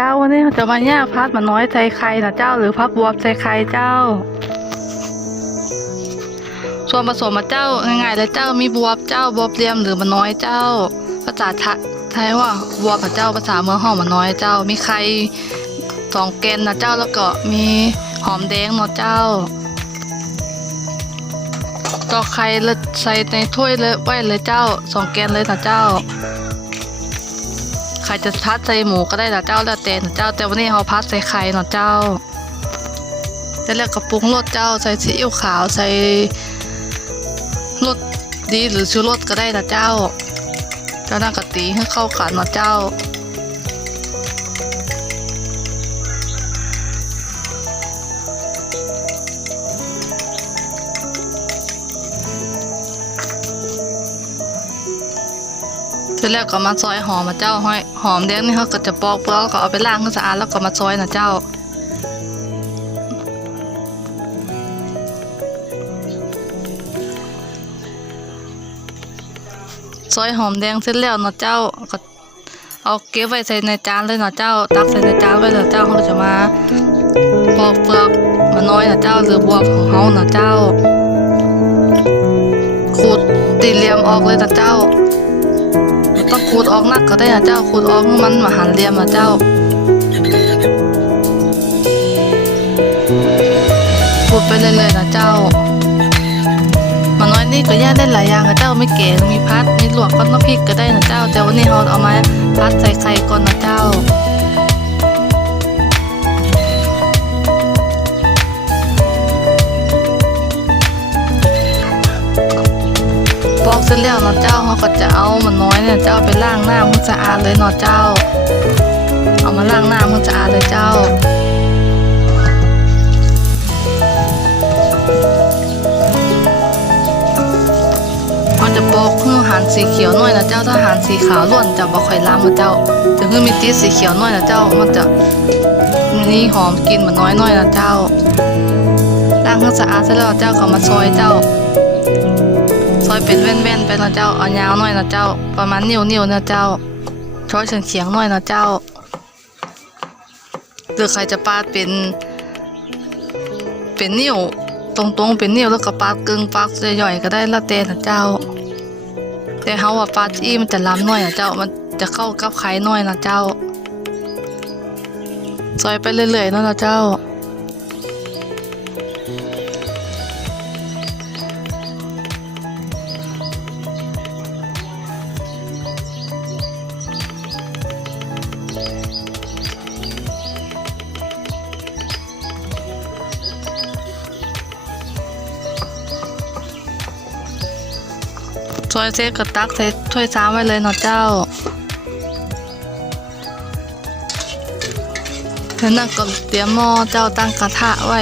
จ้าวันนี้จะมาแยกพัดมาน้อยใส่ไข่นะเจ้าหรือพับบวบใส่ไข่เจ้า ส่วนผสมมาเจ้าง่ายๆเลยเจ้ามีบวบเจ้าบวบเลียมหรือมาน้อยเจ้า ภาษาไทยว่าบวบกับเจ้าภาษาเมืองห้องมาน้อยเจ้า มีไข่สองแกนนะเจ้าแล้วก็มีหอมแดงเนาะเจ้าตอกไข่แล้วใส่ในถ้วยเลยไว้เลยเจ้าสองแกนเลยนะเจ้า รจะพัดใส่หมูก็ได้นะเจ้าแล้วแต่นะเจ้าแต่วันนี้เขาพัดใส่ไข่นะเจ้าแล้วแล้วก็ปรุงรสเจ้าใส่ซีอิ๊วขาวใส่รสดีหรือชูรสก็ได้นะเจ้าเจ้าหน้ากะตีให้เข้ากันนะเจ้า เสร็จแล้วก็มาซอยหอมมาเจ้าห้อยหอมแดงนี่เขาก็จะปอกเปลือกแล้วก็เอาไปล้างให้สะอาดแล้วก็มาซอยนะเจ้า ซอยหอมแดงเสร็จแล้วนะเจ้าก็เอาเก็บไว้ใส่ในจานเลยนะเจ้า ตักใส่ในจานไว้นะเจ้าเขาจะมาปอกเปลือกมาน้อยนะเจ้าหรือบวบของเขานะเจ้าขูดตีเหลี่ยมออกเลยนะเจ้า ต้องขุดออกนักก็ได้นะเจ้าขุดออกมันมาหันเหลี่ยมนะเจ้าขุดไปเรื่อยๆนะเจ้ามาน้อยนี่ก็ย่าได้หลายอย่างนะเจ้าไม่เก๋มีพัดมีหลวกก้อนน้ำพริกก็ได้นะเจ้าแต่วันนี้เราเอามาพัดใส่ไข่ก่อนนะเจ้า สร็จแล้วเนาะเจ้าเขาก็จะเอามันน้อยเนี่ยเจ้าไปล้างหน้ามันสะอาดเลยเนาะเจ้า เอามาล้างหน้ามันสะอาดเลยเจ้ามันจะปอกคือหานสีเขียวหน่อยนะเจ้าถ้าหานสีขาวล้วนจะบ่ค่อยล้ำนะเจ้าแต่คือมีตีสีเขียวหน่อยนะเจ้ามันจะนี่หอมกินมันน้อยหน่อยนะเจ้าล้างให้สะอาดเสร็จแล้วเจ้าก็มาซอยเจ้า อยเป็นแว่นๆไปนะเจ้าเอายาวหน่อยนะเจ้า ประมาณนิ้วนิ้วๆนะเจ้าช้อยเฉียงๆหน่อยนะเจ้าหรือใครจะปาดเป็น เป็นนิ้วตรงๆเป็นนิ้วแล้วก็ปาดกึ่งปาดย่อยๆก็ได้ละแต่นะเจ้า แต่เขาว่าปาดอี้มันจะล้ำหน่อยนะเจ้ามันจะเข้ากับไข่หน่อยนะเจ้าซอยไปเรื่อยๆนะนะเจ้า ซอยเซ็กระตักใส่ถ้วยซ้ำไว้เลยเนาะเจ้าแล้วนั่นก็เตรียมหม้อเจ้าตั้งกระทะไว้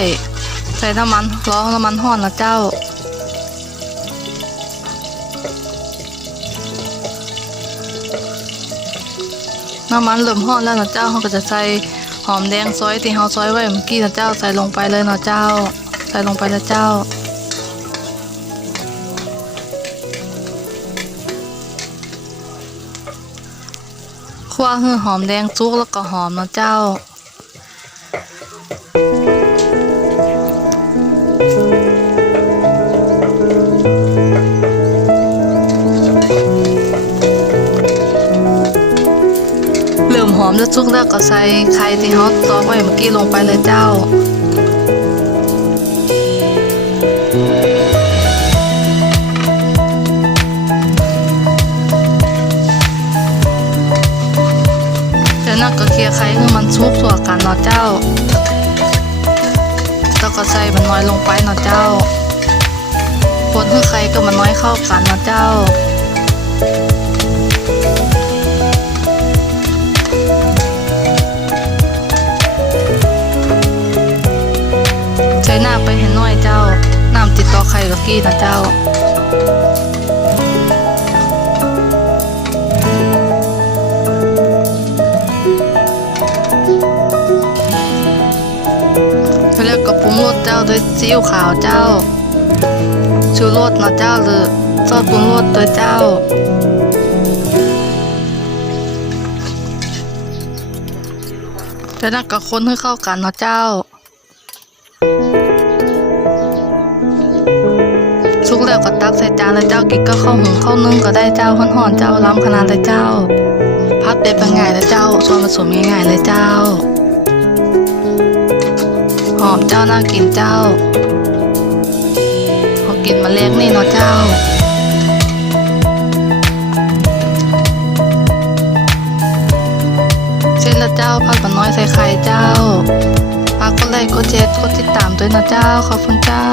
ใส่น้ำมันร้อนน้ำมันห้อนนะเจ้าน้ำมันเริ่มห้อนแล้วนะเจ้าเขาก็จะใส่หอมแดงซอยที่เขาซอยไว้เมื่อกี้นะเจ้าใส่ลงไปเลยนะเจ้า ใส่ลงไปแล้วเจ้า คั่วให้หอมแดงซุกแล้วก็หอมนะเจ้าเริ่มหอมแล้วซุกแล้วก็ใส่ไข่ที่ฮอตตอสไว้เมื่อกี้ลงไปเลยเจ้า เนาะเจ้าแล้วก็ใส่มันน้อยลงไปเนาะเจ้าคนให้ไข่กับมันน้อยเข้ากันเนาะเจ้าใช้น้ำไปให้น้อยเจ้าน้ำติดต่อไข่กับกี้นะเจ้า ซีอิ๊วขาวเจ้า ชูรสนะเจ้าหรือซอสปรุงรสตัวเจ้าแล้วนั่นก็คนให้เข้ากันนะเจ้าสุกแล้วก็ตักใส่จานแล้วเจ้ากิ๊กก็เข้าหุงเข้านึ่งก็ได้เจ้าห่อนๆเจ้าล้ำขนาดเลยเจ้า พัดได้เป็นไงแล้วเจ้าส่วนผสมง่ายๆเลยเจ้า หอมเจ้าน่ากินเจ้า พอกินมาเล็กนี่เนาะเจ้าเส้นละเจ้าผัดปะน้อยใส่ไข่เจ้าผักก็ไลค์ก็เจ็ดก็ติดตามด้วยนะเจ้าขอบคุณเจ้า